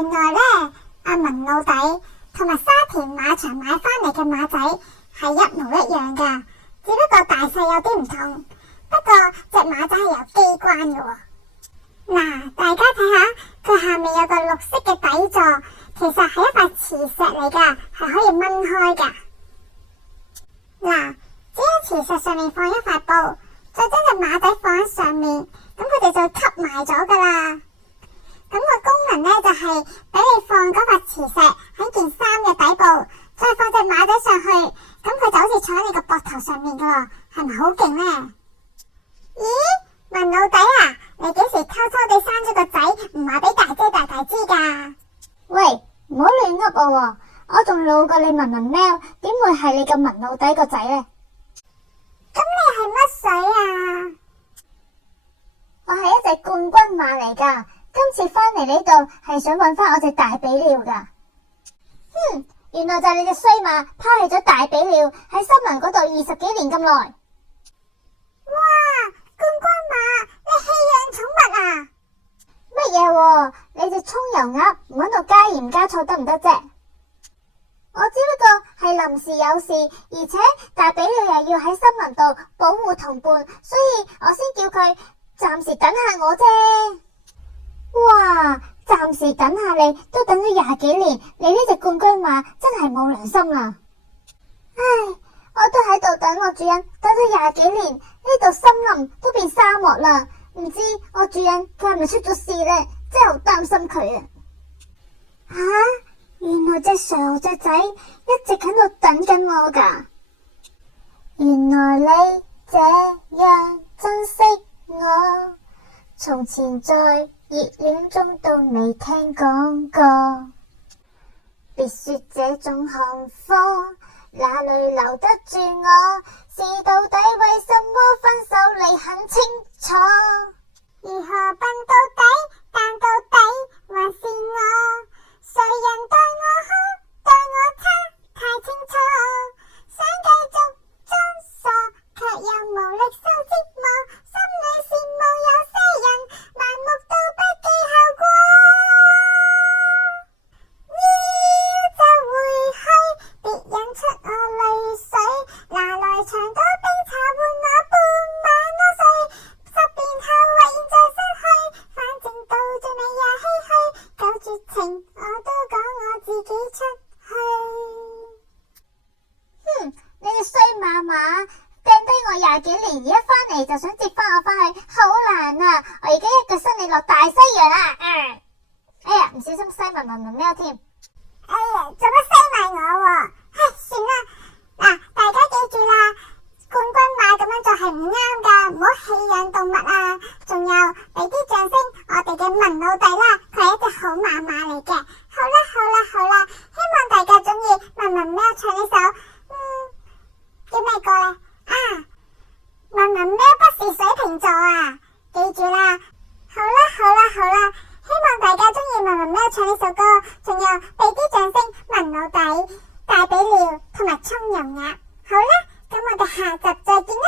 原來呢，阿文老弟同埋沙田馬場買翻嚟嘅馬仔係一模一樣噶，只不過大細有啲唔同。不過隻馬仔係有機關嘅喎。嗱，大家睇下，佢下面有個綠色嘅底座，其實係一塊磁石嚟噶，係可以掹開噶。嗱，只喺磁石上面放一塊布，再將隻馬仔放喺上面，咁佢哋就吸埋咗噶啦。咁個功能呢，就係俾你放嗰塊磁石喺件衫嘅底部，再放隻馬仔上去，咁佢就好似坐喺你個膊頭上面噶喎，係咪好勁呢？咦，文老弟啊，你幾時偷偷地生咗個仔，唔話俾大姐大大知噶？喂，唔好亂噏我喎，我仲老過你文文喵，點會係你個文老弟個仔呢？咁你係乜水啊？我係一隻冠軍馬嚟噶，今次翻嚟呢度係想搵翻我隻大比鳥噶。原來就係你隻衰馬拋棄咗大比鳥喺森林嗰度20幾年咁耐。哇，冠軍馬，你棄養寵物啊？乜嘢喎？你隻蔥油鴨唔喺度加鹽加醋得唔得啫？我只不過係臨時有事，而且大比鳥又要喺森林度保護同伴，所以我先叫佢暫時等下我啫。哇，暫時等下你都等咗20幾年，你呢隻冠軍馬真係冇良心啦！唉，我都喺度等我主人等咗20幾年，呢度森林都變沙漠啦，唔知我主人佢係咪出咗事呢？真係好擔心佢啊！原來隻傻隻仔一直喺度等緊我噶，原來你這樣珍惜我，從前在熱戀中都未聽講過。別說這種寒風哪裏留得住我，是到底為什麼分手你很清楚。如何笨到底，但到底還是我，誰人對我好，對我差，太清楚，想繼續裝傻，卻又無力受折磨，心裏羨慕有些人盲目到不計後果，要就回去，別引出我淚水，拿來長島冰茶換我半晚安睡，10年後或現在失去，反正到最尾也唏噓，夠絕情我都講我自己出去。你隻衰馬馬掟低我20幾年，而家翻嚟就想接翻我翻去，好難啊！我而家一腳伸你落大西洋啊！哎呀，唔小心西文喵添。哎呀，做乜西埋我喎？唉，算啦，嗱，大家記住啦，冠軍馬咁樣做係唔啱噶，唔好棄養動物啊！仲有俾啲掌聲我哋嘅文老弟啦，佢係一隻好馬馬嚟嘅。好啦好啦好啦，希望大家中意文喵唱呢首叫咩歌呢？文喵不是水瓶座啊，記住啦。好啦好啦好啦，希望大家中意文喵唱呢首歌，仲有俾啲掌聲文老弟、大比鳥同埋蔥油鴨。好啦，咁我哋下集再見啦。